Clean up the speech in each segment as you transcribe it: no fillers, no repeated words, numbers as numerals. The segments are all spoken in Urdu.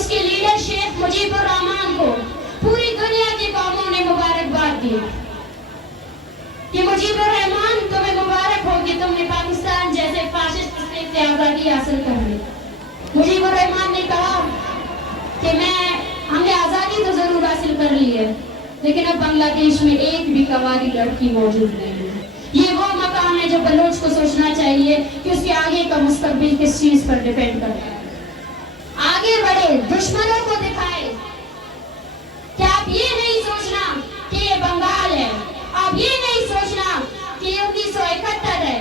اس کے لیڈر شیخ مجیب الرحمان کو پوری دنیا کی قوموں نے مبارکباد دی کہ مجیب الرحمان تمہیں مبارک ہو کہ تم نے پاکستان جیسے فاشسٹ اسٹیٹ سے آزادی حاصل کر لی۔ مجیب الرحمان نے کہا کہ ہم نے آزادی تو ضرور حاصل کر لی ہے، لیکن اب بنگلہ دیش میں ایک بھی کنواری لڑکی موجود نہیں ہے۔ یہ وہ مقام ہے جو بلوچ کو سوچنا چاہیے کہ اس کے آگے کا مستقبل کس چیز پر ڈیپینڈ کرتا ہے۔ آگے بڑھے، دشمنوں کو دکھائے کہ آپ یہ نہیں سوچنا کہ یہ بنگال ہے، آپ یہ نہیں سوچنا کہ یہ 1971 ہے،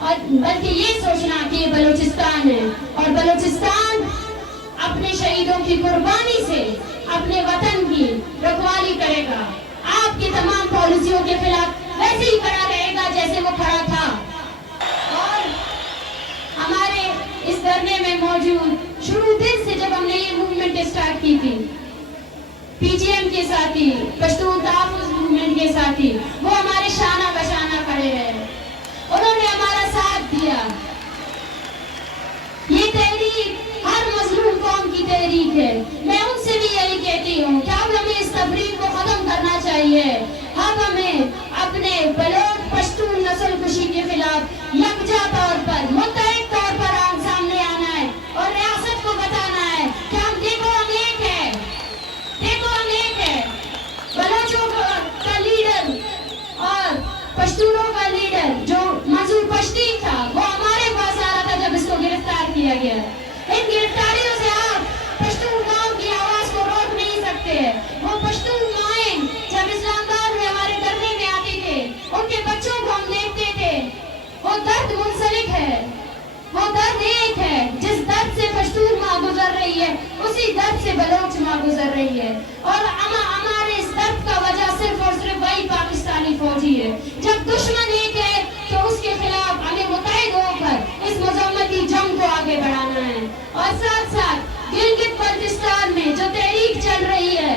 اور بلکہ یہ سوچنا کہ یہ بلوچستان ہے، اور بلوچستان اپنے شہیدوں کی قربانی سے اپنے وطن کی رکھوالی کرے گا۔ آپ کی تمام پالیسیوں کے خلاف ویسے ہی کھڑا رہے گا جیسے وہ کھڑا تھا۔ اور ہمارے اس دھرنے میں موجود شروع دن سے جب ہم نے یہ موومنٹ اسٹارٹ کی تھی، پی جی ایم کے ساتھی، پشتون تحفظ موومنٹ کے ساتھی، وہ ہمارے شانہ بشانہ کھڑے رہے، انہوں نے ہمارا ساتھ دیا۔ یہ تحریک ہر مظلوم قوم کی تحریک ہے۔ میں ان سے بھی یہی کہتی ہوں کہ اب ہمیں اس تفریق کو ختم کرنا چاہیے۔ اب ہمیں اپنے بلوچ پشتون نسل کشی کے خلاف یکجا طور پر، متحد طور پر سامنے آنا ہے اور ریاست کو بتانا ہے کہ ہم ایک ہے، ہم ایک ہے۔ بلوچوں کا لیڈر اور پشتونوں کا لیڈر جو منظور پشتی تھا، وہ ہمارے پاس آ رہا تھا جب اس کو گرفتار کیا گیا۔ ان گرفتاریوں سے آپ پشتون قوم کی آواز کو روک نہیں سکتے۔ وہ پشتون مائیں جب اسلام آباد میں ہمارے دھرنے میں آتی تھے، ان کے بچوں کو ہم دیکھتے تھے، وہ درد منسلک ہے، وہ درد ایک ہے۔ جس درد سے پشتون ماں گزر رہی ہے، اسی درد سے بلوچ ماں گزر رہی ہے، اور ہمارے اس درد کا وجہ صرف اور صرف وہی پاکستانی فوجی ہے۔ جب دشمن ایک ہے تو اس کے خلاف ہمیں متحد ہو کر اس مذمتی جنگ کو آگے بڑھانا ہے۔ اور ساتھ ساتھ گلگت بلتستان میں جو تحریک چل رہی ہے،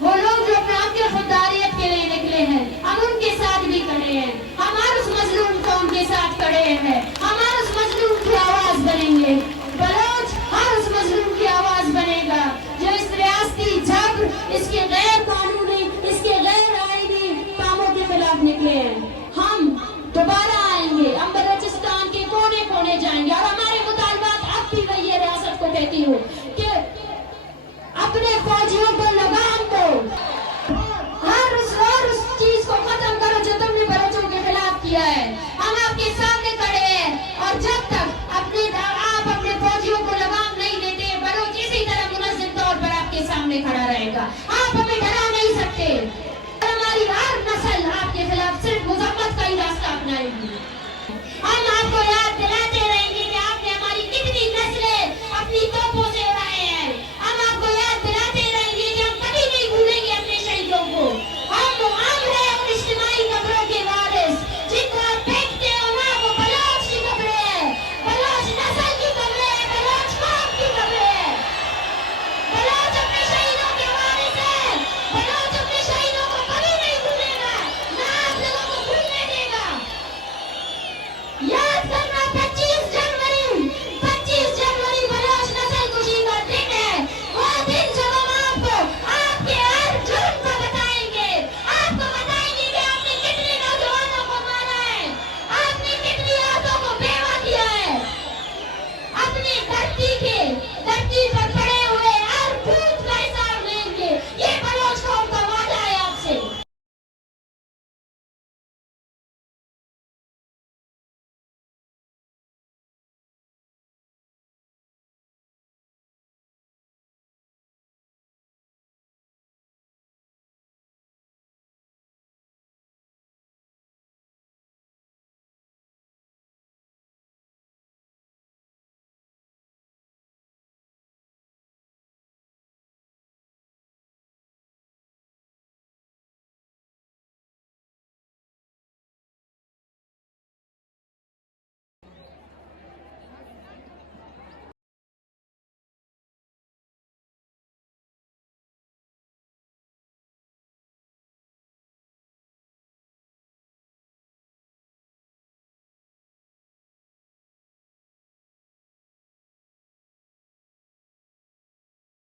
وہ لوگ جو اپنے آپ کے خودداریت کے لیے نکلے ہیں، ہم ان کے ساتھ بھی کھڑے ہیں، ہم ہر اس مظلوم قوم کے ساتھ کھڑے ہیں، ہم ہر اس مظلوم کی آواز بنیں گے۔ بلوچ ہر اس مظلوم کی آواز بنے گا جو اس ریاستی جبر، اس کے غیر قانونی، اس کے غیر آئینی کاموں کے خلاف نکلے ہیں۔ ہم دوبارہ آئیں گے، ہم بلوچستان کے کونے کونے جائیں گے، اور ہمارے مطالبات اب بھی وہی ہے۔ ریاست کو کہتی ہوں کہ اپنے فوجیوں کو لگام دو، ہر اس چیز کو ختم کرو جو تم نے بلوچوں کے خلاف کیا ہے۔ ہم آپ کے سامنے کھڑے ہیں، اور جب تک آپ اپنے فوجیوں کو لگام نہیں دیتے، بلوچ اسی طرح منظم طور پر آپ کے سامنے کھڑا رہے گا۔ آپ